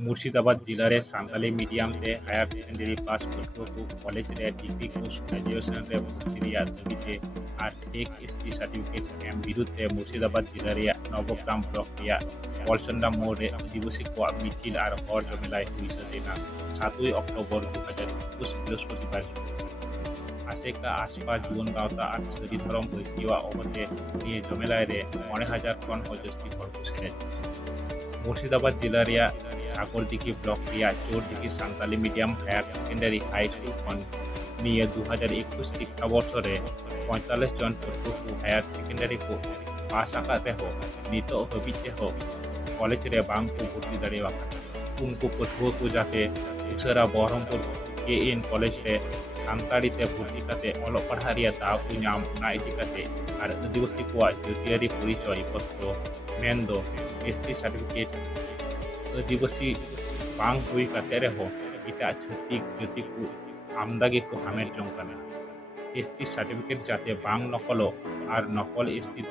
मुर्शिदाबाद जिले में सांताली मीडियम से हायर सेकेंडरी पास पटुआ को कॉलेज रे डिग्री कोर्स ग्रेजुएशन रे भर्ती दाबीते और एक एसटी सर्टिफिकेट एम बिरुद रे मुर्शिदाबाद जिले रे नवग्राम ब्लॉक रे पलसंडा मोड़ रे आदिवासी को मिचिल और हर जमेलाय हुई सदेना 7 अक्टोबर 2021 बृहस्पतिवार आसेका आसपा जुवन गावता और सदी धरम बैसिवा अवते निये जमेलाय रे 9000 टन हजस्ती हर को सेरे मुर्शिदाबाद जिले रे Sagardighi block Chourdighi Santali medium higher secondary high school खन निये 2021 शिक्षावर्ष रे 45 जन पटुआ को हायर सेकेंडरी को पास आकाते हो नित हबिते हो कॉलेज रे बांग को भर्ती दाड़ेवा उनको पटुआ को जाते उसरा बहरमपुर KN कॉलेज रे सांताली ते भर्ती काते अलोक पढ़ा रिया दाव को नाम ना इदी काते और आदिवासी को जातियारि परिचय पत्र मेनदो एसटी सर्टिफिकेट आदिवासी बांग हुई काते रहो इटा छत्तीक जाति को आमदागे को हामेर जोंकाना एसटी सर्टिफिकेट जाते बांग नकलो और नकल एसटी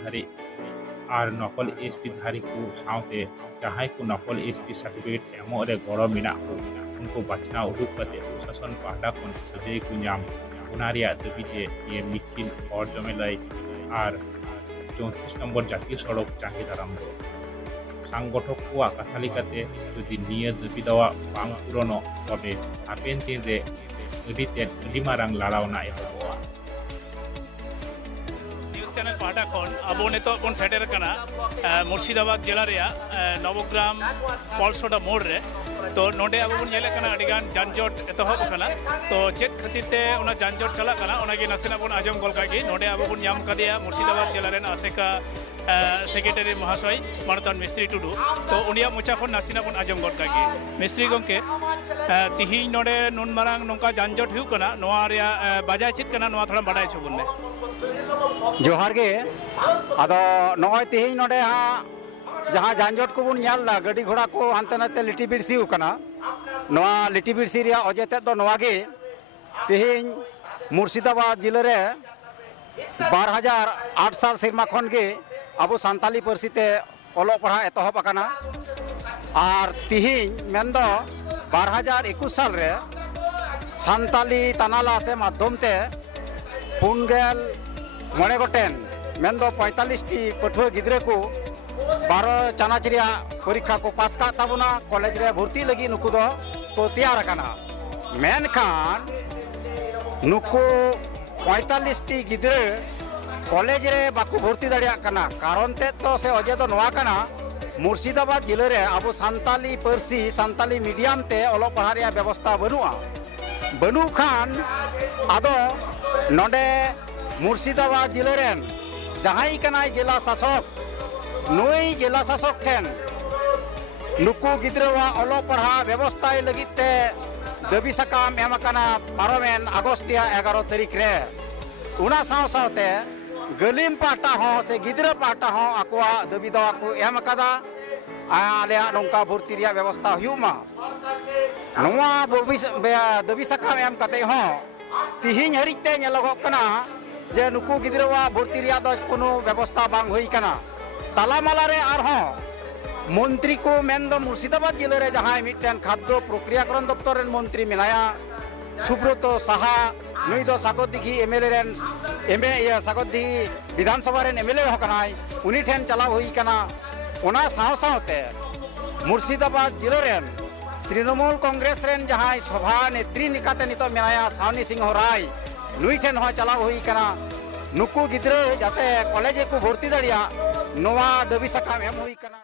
धारी को सावते जहां को नकल एसटी सर्टिफिकेट एमो रे गड़ो मिना को उनको बचना उडुक काते प्रशासन पाहटा खन सजे को नाम उनारिया दाबीते ये मिचिल और जमेलाई और 34 नम्बर जातीय सड़क चाहे दाराम सांगठक को कथा लेकाते जुदि निये दाबी दावा बांग पुरानो तबे हापेन दिन रे अडी मारांग लड़ावना एहबोआ न्यूज चैनल पाटा खन अब नितो बन सेटेर कना मुर्शिदाबाद जिला रे नवग्राम पलसोडा मोड़ रे तो नोडे अब बन नेले कना अडिगान जानजोट एतहब कना तो चेक खातिर ते उना जानजोट चला कना उनागे नसेना बन आजम गोलकागी नोडे अब बन नाम कदिया मुर्शिदाबाद जिला रे आसेका सेक्रेटरी महाशय मानतान मिस्त्री टुडू तो उनिया मोचा खन नासिना बन आजम गोलकागी मिस्त्री गंके तिहि नोडे नुन मारांग नोंका जानजोट हुई कना नोआ रे बाजाय चित कना नोआ थोड़ा बाडाय छबुन ने जोहार गे आदो नय तिहि नोडे हा जहाँ जानजोट को बन गाड़ी घोड़ा को हानते नाते लिटी बिरसी होकना नोआ लिटी बिरसी रे अजेते दो नोआ गे तिहिन मुर्शिदाबाद जिले रे 2008 साल सिरमा खन गे अब सांताली पार्सीते ओलो पढ़ा एतहब आकाना और तिहिन मेनदो 2021 साल रे सांताली तानाला से माध्यम ते 49 गोटेन मेनदो 45 टी पठुआ गिद्रे को 12 चानाच परीक्षा को पास का ताबुना कॉलेज रे भर्ती लगी नुकु दो को तैयार आकाना मेनखान नुकु 45 टी गिद्रे कॉलेज रे बाकु भर्ती दाड़िया कना कारण ते तो से अजे दो नोआ कना मुर्शिदाबाद जिले रे अब सांताली पार्सी सांताली मीडियम ते ओलो पढ़ा रे व्यवस्था बनु खान आदो नोडे मुर्शिदाबाद जिले रेन जहाई कनाय जिला शासक नई जिला शासक ठेन नुकु गिद्रवा ओलो पढ़ा व्यवस्था लगिते दाबी सकाम एमकाना पारमेन अगस्त 11 तारीख रे उना सावते गलिम पाटा हो से गिद्र पाटा हो आकुआ दाबी दावा को एमकादा आले नोंका भर्ती रिया व्यवस्था हुमा नोआ दाबी सकाम एम कते हो तिहिन हरिते नेलोगक कना जे नुकु गिद्रवा भर्ती रिया दो कोनो व्यवस्था बांग होई कना तालामाला रे आरहों मंत्री को मेनदो मुर्शिदाबाद जिले रे जहां मिटन खाद्य प्रक्रियाकरण दप्तर रेन मंत्री मिनाया सुब्रत साहा नुई दो सागरदिघी एमएलए रेन सागरदिघी विधानसभा रेन एमएलए होकनाय उनी ठेन चलाव हुई कना ओना सावते मुर्शिदाबाद जिले रेन तृणमूल कांग्रेस रेन जहां सभा नेत्री निकाते नितो मिनाया सावनी सिंह राय नुई ठेन हो चलाव हुई कना नुकु गिद्रे जाते कॉलेज को भर्ती दाड़िया नोआ दाबी सकाम एम हुई कना।